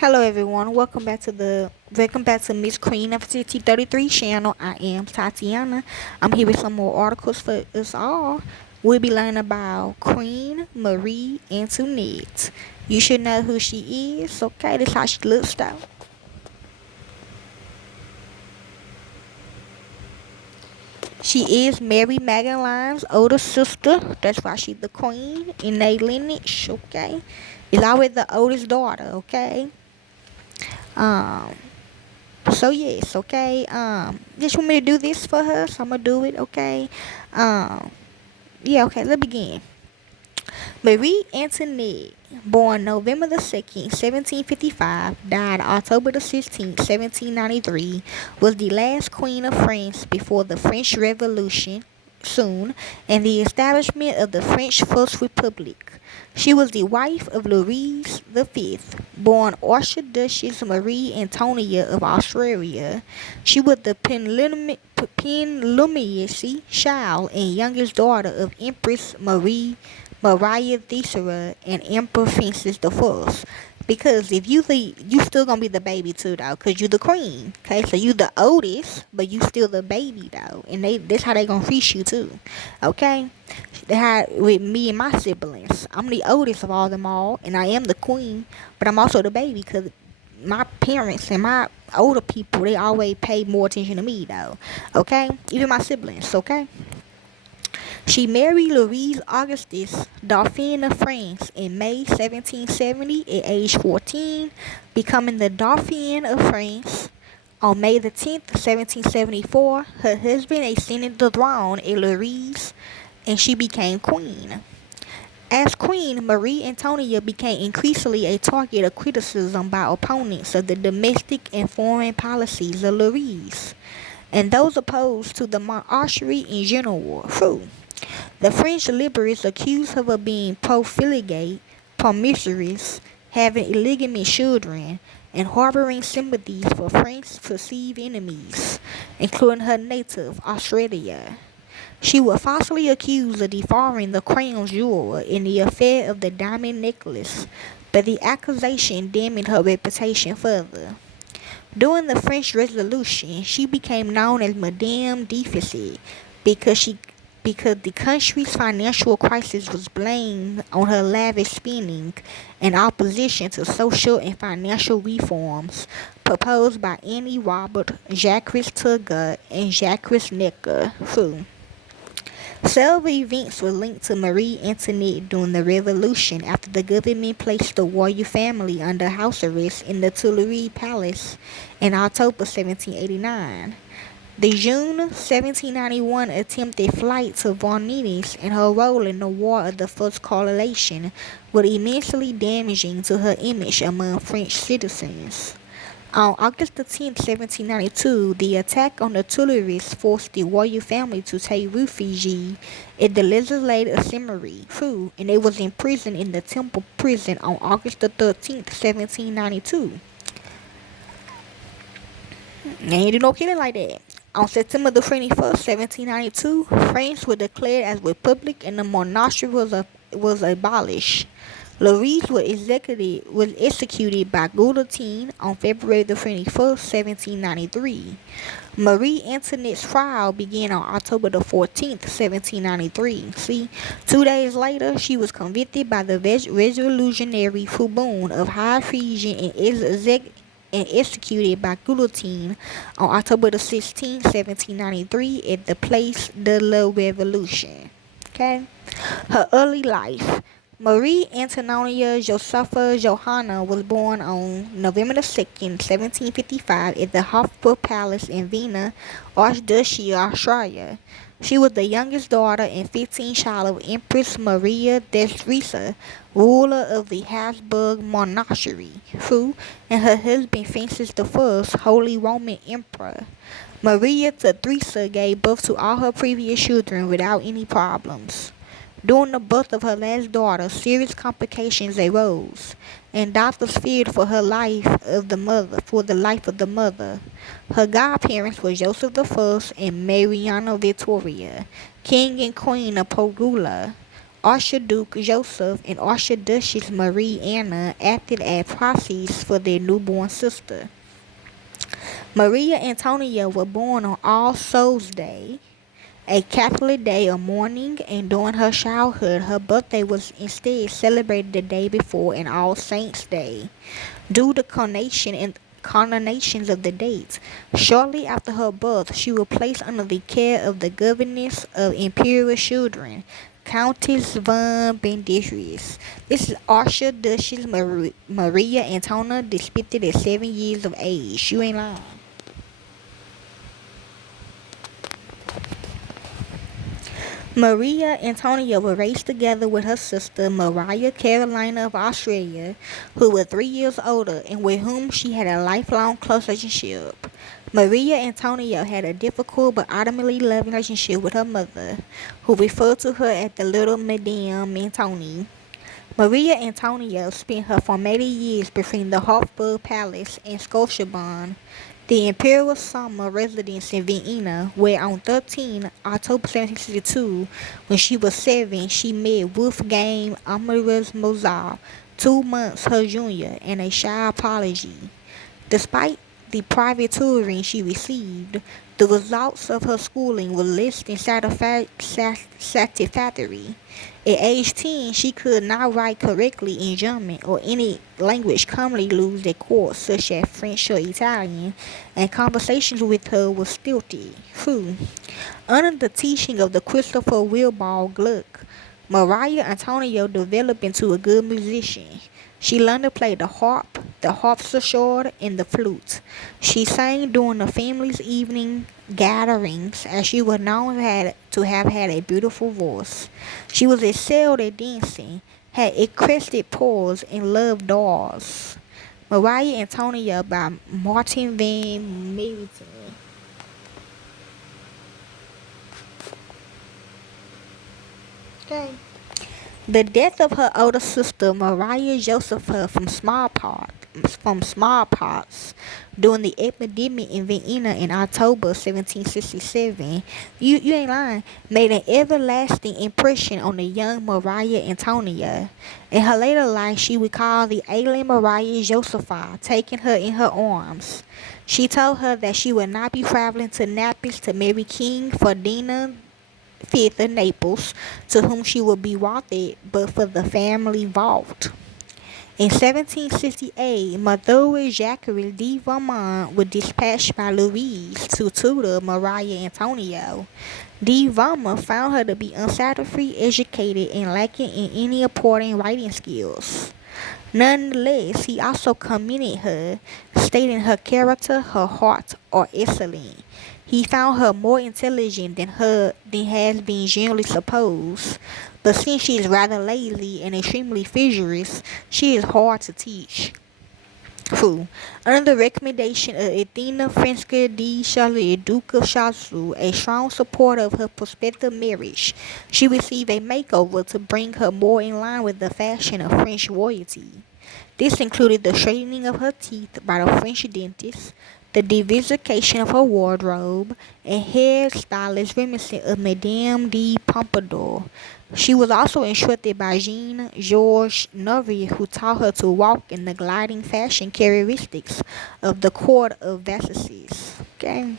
Hello everyone, welcome back to Miss Queen of the T33 channel. I am Tatiana. I'm here with some more articles for us all. We'll be learning about Queen Marie Antoinette. You should know who she is, okay? This is how she looks though. She is Mary Magdalene's older sister. That's why she's the queen in their lineage, okay? She's always the oldest daughter, okay? Um So yes, okay. Just want me to do this for her, so I'm gonna do it, okay. Um, yeah, okay. Let's begin. Marie Antoinette, born November the 2nd, 1755, died October the 16th, 1793, was the last queen of France before the French Revolution soon and the establishment of the French First Republic. She was the wife of Louis V, born Archduchess Marie Antoinette of Austria. She was the penluminous child and youngest daughter of Empress Maria Thesera and Emperor Francis the First. Because if you still gonna be the baby too though, cause you the queen. Okay, so you the oldest, but you still the baby though, and that's how they gonna treat you too. Okay, they had with me and my siblings. I'm the oldest of all them all, and I am the queen, but I'm also the baby, cause my parents and my older people they always pay more attention to me though. Okay, even my siblings. Okay. She married Louis Augustus, Dauphin of France, in May 1770 at age 14, becoming the Dauphin of France. On May the 10th, 1774, her husband ascended the throne at Louis, and she became queen. As queen, Marie Antoinette became increasingly a target of criticism by opponents of the domestic and foreign policies of Louis, and those opposed to the monarchy in general. The French liberals accused her of being profligate, promiscuous, having illegitimate children, and harboring sympathies for France's perceived enemies, including her native Australia. She was falsely accused of defrauding the crown jewel in the affair of the diamond necklace, but the accusation damaged her reputation further. During the French Revolution, she became known as Madame Deficit because she because the country's financial crisis was blamed on her lavish spending and opposition to social and financial reforms proposed by Annie Robert, Jacques Turgot, and Jacques Necker. Several events were linked to Marie Antoinette during the Revolution after the government placed the royal family under house arrest in the Tuileries Palace in October 1789. The June 1791 attempted flight to Venise and her role in the War of the First Coalition was immensely damaging to her image among French citizens. On August 10, 1792, the attack on the Tuileries forced the royal family to take refuge at the Legislative Assembly, and they was imprisoned in the Temple prison on August 13, 1792. They ain't do no killing like that. On September the 21st, 1792, France was declared as a republic and the monarchy was abolished. Louis was executed by guillotine on February the 21st, 1793. Marie Antoinette's trial began on October the 14th, 1793. See, 2 days later, she was convicted by the Revolutionary Tribune of High Treason and executed by guillotine on October the 16th, 1793 at the Place de la Revolution. Okay? Her early life. Marie Antoinette Josepha Johanna was born on November the 2nd, 1755 at the Hofburg Palace in Vienna, Archduchy, Austria. She was the youngest daughter and 15th child of Empress Maria Theresa, ruler of the Habsburg monarchy, and her husband Francis I, Holy Roman Emperor. Maria Theresa gave birth to all her previous children without any problems. During the birth of her last daughter, serious complications arose, and doctors feared for the life of the mother. Her godparents were Joseph I and Mariana Victoria, King and Queen of Portugal. Archduke Joseph and Archduchess Marie Anna acted as proxies for their newborn sister. Maria Antonia was born on All Souls Day, a Catholic day of mourning, and during her childhood, her birthday was instead celebrated the day before an All Saints Day, due to connotations of the date. Shortly after her birth, she was placed under the care of the governess of imperial children, Countess von Benderis. This is Archduchess Maria Antonia, depicted at 7 years of age. You ain't lying. Maria Antonia was raised together with her sister Maria Carolina of Australia, who was 3 years older and with whom she had a lifelong close relationship. Maria Antonia had a difficult but ultimately loving relationship with her mother, who referred to her as the little Madame Antony. Maria Antonia spent her formative years between the Hofburg Palace and Scotiabank, the imperial summer residence in Vienna, where on 13 October 1762, when she was 7, she met Wolfgang Amadeus Mozart, 2 months her junior, and a shy apology. Despite the private tutoring she received, the results of her schooling were less than satisfactory. At age 10, she could not write correctly in German or any language commonly used at court, such as French or Italian, and conversations with her were stilty. Under the teaching of the Christopher Wilbur Gluck, Maria Antonia developed into a good musician. She learned to play the harp, the harpsichord, and the flute. She sang during the family's evening gatherings, as she was known to have had a beautiful voice. She was excelled at dancing, had a crested paws, and loved dolls. Maria Antonia by Martin van Meriton. Okay. The death of her older sister Maria Josepha from smallpox during the epidemic in Vienna in October 1767, you ain't lying, made an everlasting impression on the young Maria Antonia. In her later life, she recalled the ailing Maria Josepha taking her in her arms. She told her that she would not be traveling to Naples to marry King Ferdinand fifth of Naples, to whom she would be wedded, but for the family vault. In 1768, Mother Jacqueline de Vermont was dispatched by Louise to tutor Maria Antonia. De Vermont found her to be unsatisfactorily educated and lacking in any important writing skills. Nonetheless, he also commended her, stating her character, her heart are excellent. He found her more intelligent than has been generally supposed, but since she is rather lazy and extremely vigorous, she is hard to teach. Under the recommendation of Athena Francisca de Charlotte, Duke of Choiseul, a strong supporter of her prospective marriage, she received a makeover to bring her more in line with the fashion of French royalty. This included the straightening of her teeth by the French dentist, the diversification of her wardrobe, and hairstylists reminiscent of Madame de Pompadour. She was also instructed by Jean-Georges Nouveau, who taught her to walk in the gliding fashion characteristics of the court of Versailles. Okay.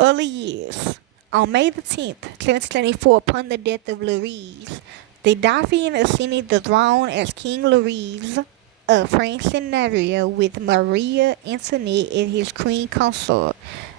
Early years. On May the 10th, 1724, upon the death of Louise, the Dauphin ascended the throne as King Louis of France and Navarre, with Maria Antoinette as his queen consort.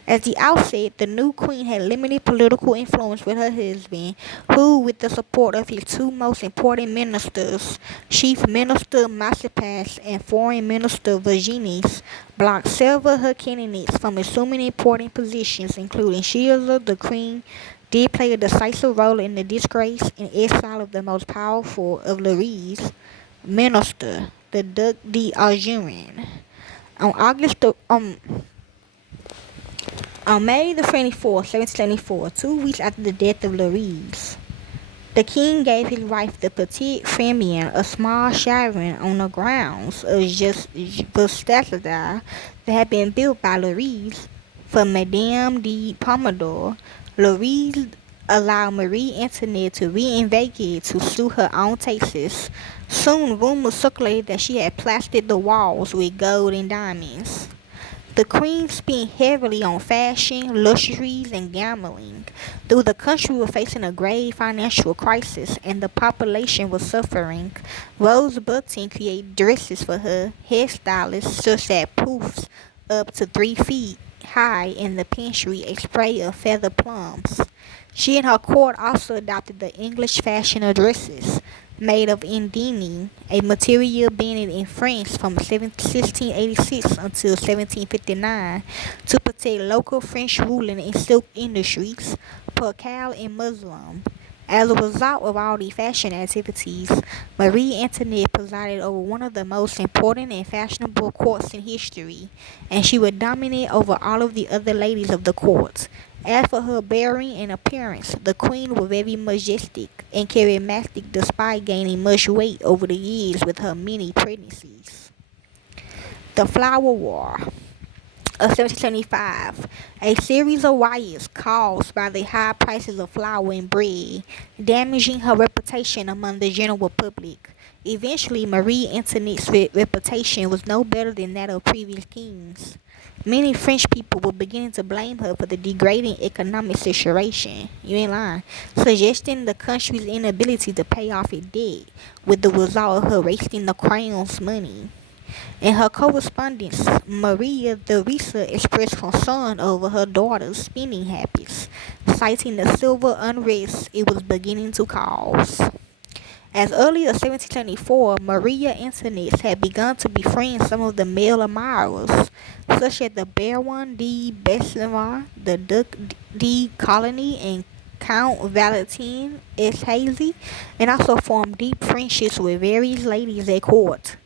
At the outset, the new queen had limited political influence with her husband, who, with the support of his two most important ministers, Chief Minister Massipas and Foreign Minister Vergennes, blocked several of her candidates from assuming important positions, including Sheila. The queen did play a decisive role in the disgrace and exile of the most powerful of Louis' minister, the Duc d'Anjou. On On May the 24th, 1774, 2 weeks after the death of Louise, The king gave his wife the Petit Trianon a small chateau on the grounds of just Versailles that had been built by Louise for Madame de Pompadour. Louise allowed Marie Antoinette to reinvigorate it to suit her own tastes. Soon rumors circulated that she had plastered the walls with gold and diamonds. The queen spent heavily on fashion, luxuries, and gambling. Though the country was facing a grave financial crisis and the population was suffering, Rose Button created dresses for her hairstylists such that poofs up to 3 feet high in the pantry a spray of feather plums. She and her court also adopted the English fashion of dresses, made of indienne, a material banned in France from 1686 until 1759 to protect local French ruling and silk industries, percale and muslin. As a result of all these fashion activities, Marie Antoinette presided over one of the most important and fashionable courts in history, and she would dominate over all of the other ladies of the court. As for her bearing and appearance, the queen was very majestic and charismatic despite gaining much weight over the years with her many pregnancies. The Flower War of 1775, a series of riots caused by the high prices of flour and bread, damaging her reputation among the general public. Eventually, Marie Antoinette's reputation was no better than that of previous kings. Many French people were beginning to blame her for the degrading economic situation, you ain't lying, suggesting the country's inability to pay off its debt, with the result of her wasting the crown's money. In her correspondence, Maria Theresa expressed concern over her daughter's spending habits, citing the civil unrest it was beginning to cause. As early as 1774, Maria Antoinette had begun to befriend some of the male admirers, such as the Baron de Bessemer, the Duc de Coligny, and Count Valentin Hazy, and also formed deep friendships with various ladies at court.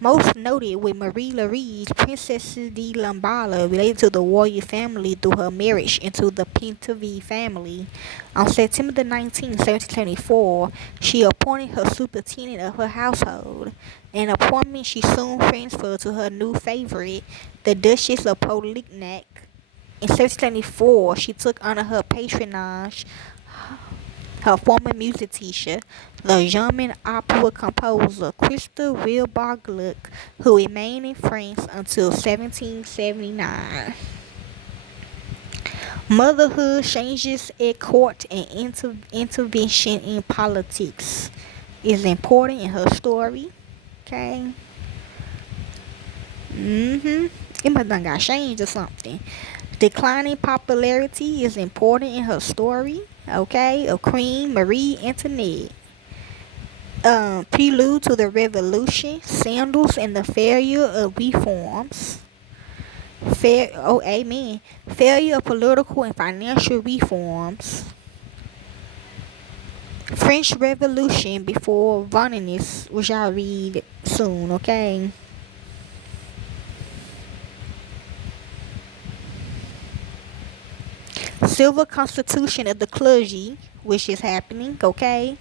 Most noted with Marie Louise, Princess de Lamballe, related to the royal family through her marriage into the Pintoville family. On September 19, 1774, she appointed her superintendent of her household, an appointment she soon transferred to her new favorite, the Duchess of Polignac. In 1774, she took under her patronage her former music teacher, the German opera composer Christa Wilbar-Gluck, who remained in France until 1779. Motherhood, changes at court, and intervention in politics is important in her story. Okay. It must have got changed or something. Declining popularity is important in her story. Okay, of Queen Marie Antoinette. Prelude to the Revolution, Sandals, and the failure of reforms. Amen. Failure of political and financial reforms. French Revolution before Venice, which I'll read soon. Okay. Civil Constitution of the Clergy, which is happening, okay?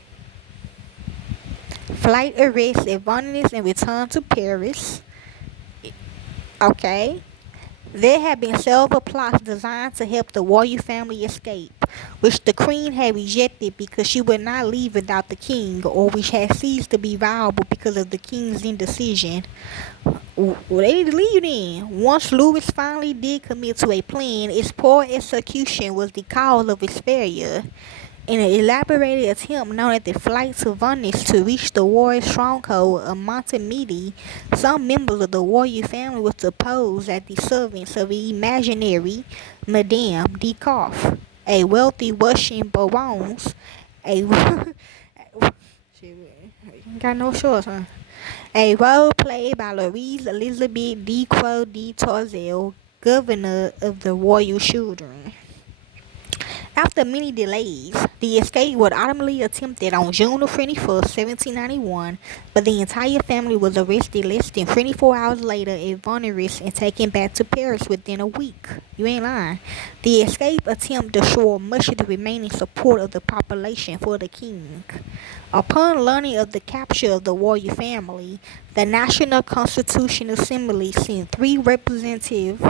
Flight arrest at Venice and return to Paris, okay? There have been several plots designed to help the royal family escape, which the queen had rejected because she would not leave without the king, or which had ceased to be viable because of the king's indecision. Well, they need to leave then. Once Louis finally did commit to a plan, its poor execution was the cause of its failure. In an elaborated attempt known as the Flight to Venice to reach the royal stronghold of Montemedi, some members of the royal family were to pose as the servants of the imaginary Madame de Coff, a wealthy Russian baroness, got no shorts, huh? A role played by Louise Elizabeth de Croix de Tourzel, governor of the royal children. After many delays, the escape was ultimately attempted on June 21st, 1791, but the entire family was arrested less than 24 hours later at Voneris and taken back to Paris within a week. You ain't lying. The escape attempt destroyed much of the remaining support of the population for the king. Upon learning of the capture of the royal family, the National Constitutional Assembly sent three representatives,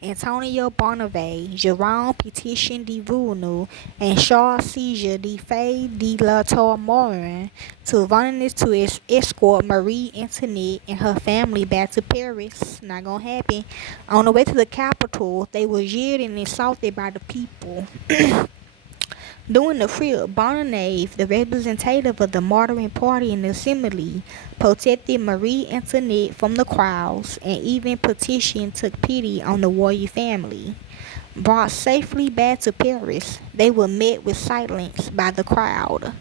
Antonio Barnave, Jerome Petition de Villeneuve, and Charles Seizure de Fay de la Tour-Morin, to Venice to escort Marie Antoinette and her family back to Paris. Not gonna happen. On the way to the capital, they were jeered and insulted by the people. During the trip, Barnave, the representative of the martyring party in the assembly, protected Marie Antoinette from the crowds, and even Petition took pity on the royal family. Brought safely back to Paris, they were met with silence by the crowd.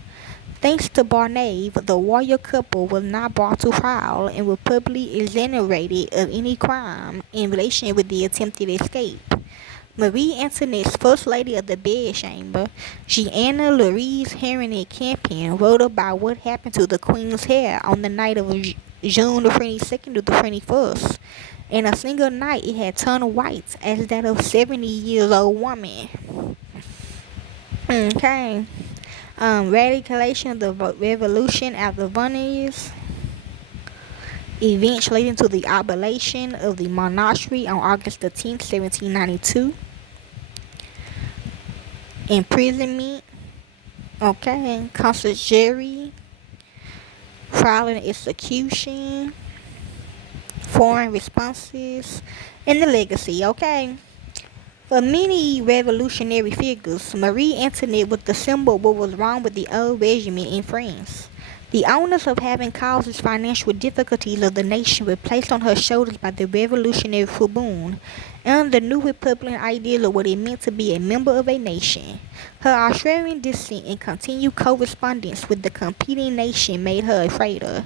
Thanks to Barnave, the royal couple was not brought to trial and were publicly exonerated of any crime in relation with the attempted escape. Marie Antoinette's First Lady of the Bedchamber, Jeanne Louise Henriette Campion, wrote about what happened to the Queen's hair on the night of June the 22nd to the 21st. In a single night, it had turned white as that of a 70-year-old woman. Okay. Radicalization of the revolution after Versailles. Events leading to the abolition of the monarchy on August 10, 1792. Imprisonment, conciliatory, trial and execution, foreign responses, and the legacy, For many revolutionary figures, Marie Antoinette was the symbol of what was wrong with the old regime in France. The onus of having caused the financial difficulties of the nation was placed on her shoulders by the revolutionary Bourbon and the new Republican ideal of what it meant to be a member of a nation. Her Australian descent and continued correspondence with the competing nation made her a traitor.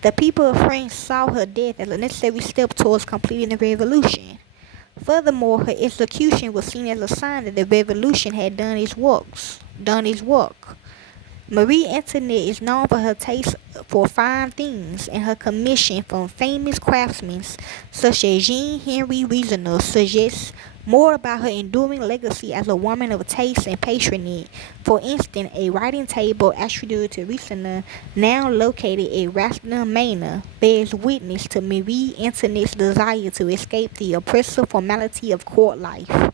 The people of France saw her death as a necessary step towards completing the revolution. Furthermore, her execution was seen as a sign that the revolution had done its work. Marie Antoinette is known for her taste for fine things, and her commission from famous craftsmen such as Jean-Henri Reasoner suggests more about her enduring legacy as a woman of taste and patronage. For instance, a writing table attributed to Reasoner, now located at Raston Manor, bears witness to Marie Antoinette's desire to escape the oppressive formality of court life.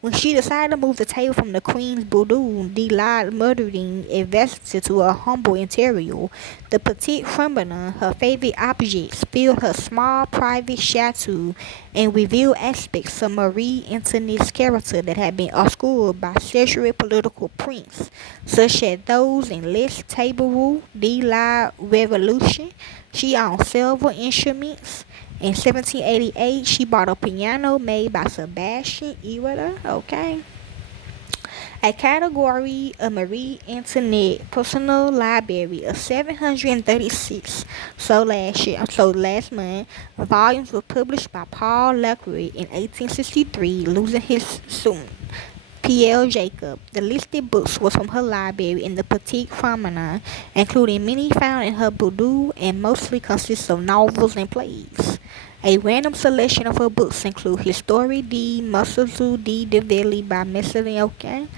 When she decided to move the table from the Queen's boudoir de la murdering invested to a humble interior, the Petit Trianon, her favorite objects, filled her small private chateau and revealed aspects of Marie Antoinette's character that had been obscured by secular political prints, such as those in Les Tables de la Révolution. She owned several instruments. In 1788, she bought a piano made by Sebastian Eweder, A category of Marie Antoinette personal library of 736 last month. Volumes were published by Paul Lacroix in 1863, losing his son, P.L. Jacob. The listed books was from her library in the Petit Trianon, including many found in her boudoir, and mostly consists of novels and plays. A random selection of her books include Histoire de Musée de Ville by Messalin.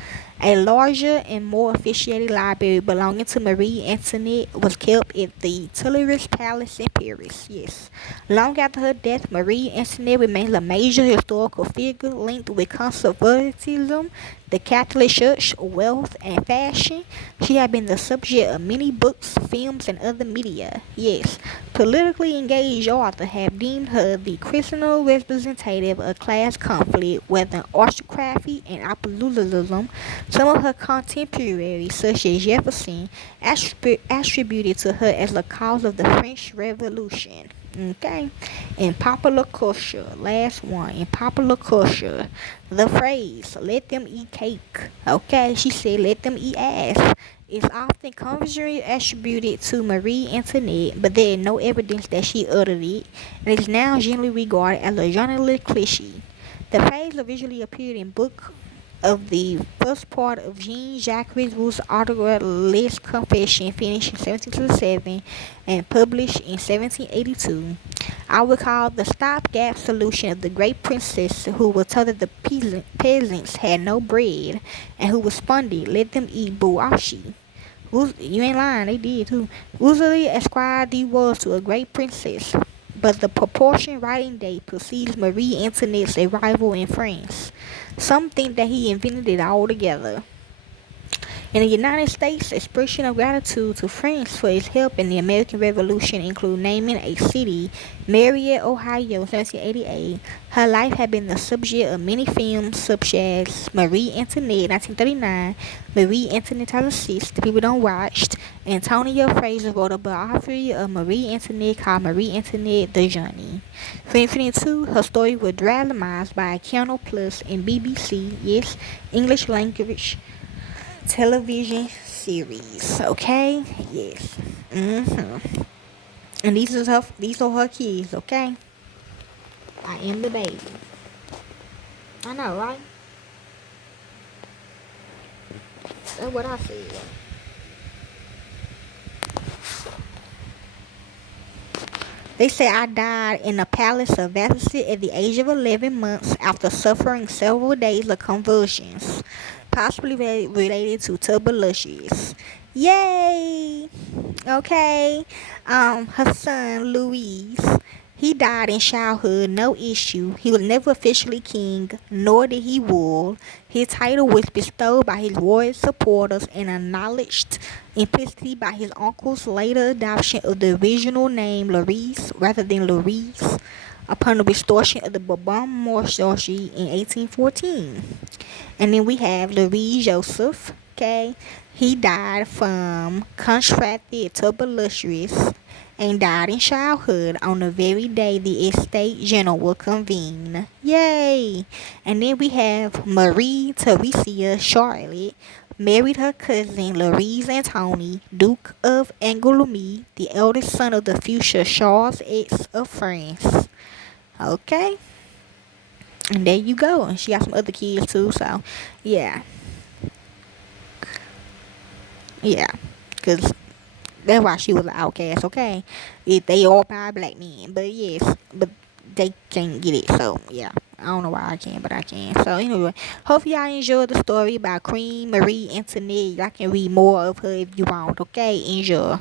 A larger and more officiated library belonging to Marie Antoinette was kept at the Tuileries Palace in Paris. Yes. Long after her death, Marie Antoinette remains a major historical figure linked with conservatism, the Catholic Church, wealth, and fashion. She had been the subject of many books, films, and other media. Yes. Politically engaged authors have deemed her the crystal representative of class conflict, whether aristocracy and absolutism. Some of her contemporaries, such as Jefferson, attributed to her as the cause of the French Revolution. In popular culture, last one. In popular culture, the phrase "let them eat cake," she said "let them eat ass," is often conventionally attributed to Marie Antoinette, but there is no evidence that she uttered it, and is now generally regarded as a journalistic cliché. The phrase originally appeared in book of the first part of Jean-Jacques Rousseau's autographed Les Confessions, finished in 1727 and published in 1782. I would call the stopgap solution of the great princess who was told that the peasants had no bread and who responded, "Let them eat bouachi." You ain't lying, they did too. Usually ascribed the words to a great princess, but the proportion writing date precedes Marie Antoinette's arrival in France. Some think that he invented it altogether. In the United States, expression of gratitude to France for its help in the American Revolution include naming a city, Marietta, Ohio, 1788. Her life had been the subject of many films such as Marie Antoinette, 1939, Marie Antoinette, 2006, the people don't watched. Antonia Fraser wrote a biography of Marie Antoinette called Marie Antoinette, The Journey. 2022, her story was dramatized by Channel Plus and BBC, yes, English language television series. Okay, yes. And these are her kids. Okay, I am the baby. I know, right? That's what I said. They say I died in the palace of Versailles at the age of 11 months after suffering several days of convulsions, possibly related to tuberculosis. Yay! Okay. Her son, Louis, he died in childhood, no issue. He was never officially king, nor did he rule. His title was bestowed by his royal supporters and acknowledged implicitly by his uncle's later adoption of the original name Louis rather than Louise upon the restoration of the Bourbon monarchy in 1814. And then we have Louis Joseph. Okay, he died from contracted tuberculosis and died in childhood on the very day the estate general convened. Yay! And then we have Marie Theresia Charlotte, married her cousin Louise Antony, Duke of Angoulême, the eldest son of the future Charles X of France. Okay, and there you go. And she got some other kids too, so yeah. Yeah, because that's why she was an outcast, okay? They all by black men, but yes, but they can't get it, so yeah. I don't know why I can, but I can. So anyway, hope y'all enjoyed the story about Queen Marie Antoinette. Y'all can read more of her if you want, okay? Enjoy.